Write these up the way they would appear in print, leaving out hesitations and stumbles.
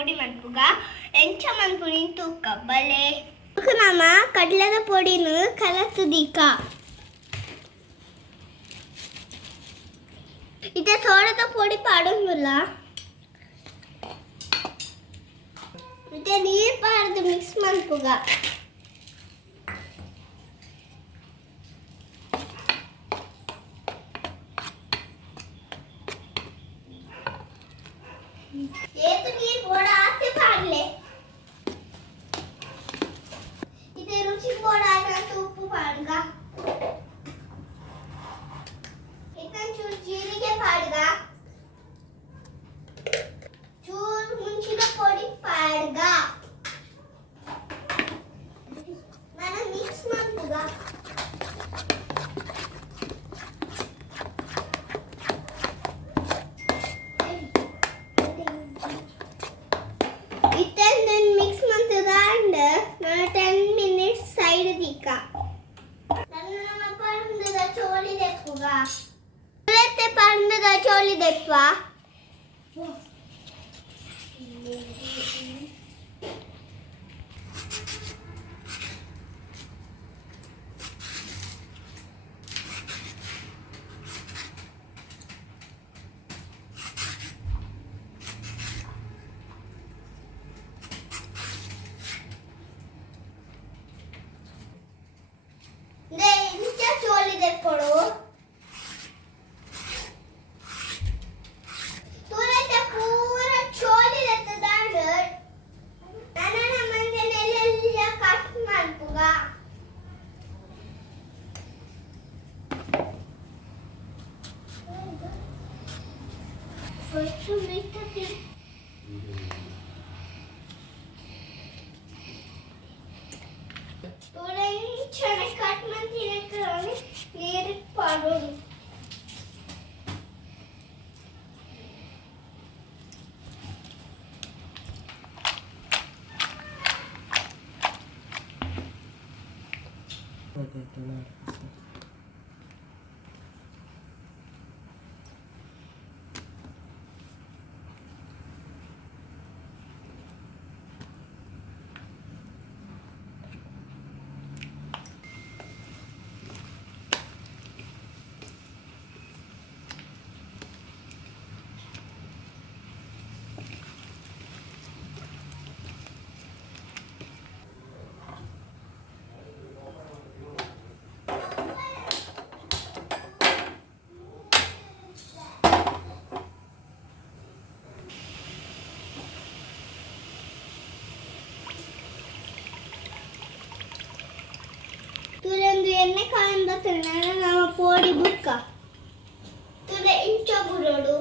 ಪೊಡಿ ಮನ್ಪುಗ ಎಂಚ ಮನ್ಪುನಿ ತೂಕ ಬಲೆ ನಮ್ಮ ಕಡ್ಲದ ಪೊಡಿನು ಕಲಸುದೀಕ ಇದೆ ಸೋಡದ ಪೊಡಿ ಪಾಡೋಂಗಿಲ್ಲ ಮತ್ತೆ ನೀರು ಪಾಡ್ದು ಮಿಕ್ಸ್ ಮನ್ಪುಗ ಏತು ನೀರು ಬೋಡ ಆಸೆ ಪಾಡ್ಲೆ ಇದೆ ರುಚಿ ಬೋಡ ಆಗ ಉಪ್ಪು ಪಾಡ್ಗ ಚೂರು ಜೀರಿಗೆ ಪಾಡ್ಗ ಚೂರು ಮುಂಚಿನ ಪೊಡಿ ಪಾಡ್ಗ ನಾನು ಮಿಕ್ಸ್ ಮಾಡ್ಬುಗ ಇದನ್ನು ಮಿಕ್ಸ್ ಮಾಡ್ತದ ಅಂಡ್ ನಾನು 10 minutes ಸೈಡ್ ದೀಕ ನನ್ನ ನಮ್ಮ ಪಂಡದ ಚೋಲಿ ದೆಪ್ಪುಗ ಮತ್ತೆ ಪಂಡದ ಚೋಲಿ ದೆಪ್ಪ ಚೋಲಿ ದೆಪ್ಪಳು ಪೂರ ಚೋಲಿ ದೆತ್ತದಾಂಡ ನನ್ನ ಮಂಗನೆಲ್ಲ ಕಟ್ ಮಾಡ್ಪುಗ ಫಸ್ಟ್ ಮಿಕ್ಸ್ ಚೆನ್ನಾಗಿ ಕಟ್ ಮಾಡ್ತೀನಿ ನೀರು ಪಾಡೋದು ತುಲೆಂದು ಎಣ್ಣೆ ಕಾಯಿಂದ ತಿನ್ನ ನಮ್ಮ ಪೋಡಿ ಬುಕ್ಕ ತುಲೆ ಇಂಚ ಬುರೋಡು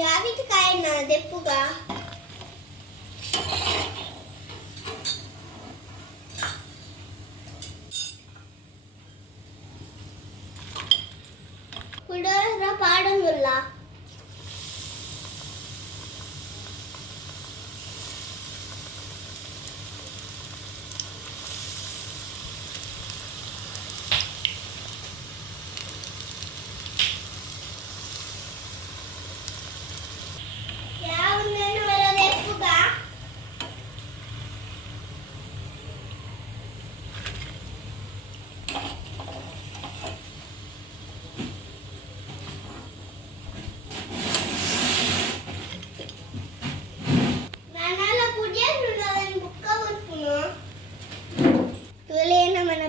ಯಾವಿದು ಕಾಯನ್ನ ದೆಪ್ಪುಗ ಕುಡೋರ ಪಾಡಂಗಿಲ್ಲ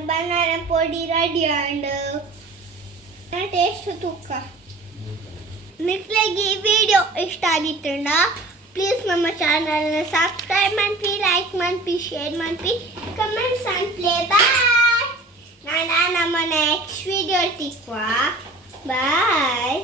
banana podi ready and taste tukka. Next video ಇಷ್ಟ ಆಗಿತ್ತಂಡ please ನಮ್ಮ ಚಾನೆಲ್ ನ ಸಬ್ಸ್ಕ್ರೈಬ್ ಮಾಡಿ ಲೈಕ್ ಮಾಡಿ ಶೇರ್ ಮಾಡಿ ಕಮೆಂಟ್ಸ್ and play bye. ನಾನು ನಮ್ಮ next video ಸಿಕ್ಕುವ bye.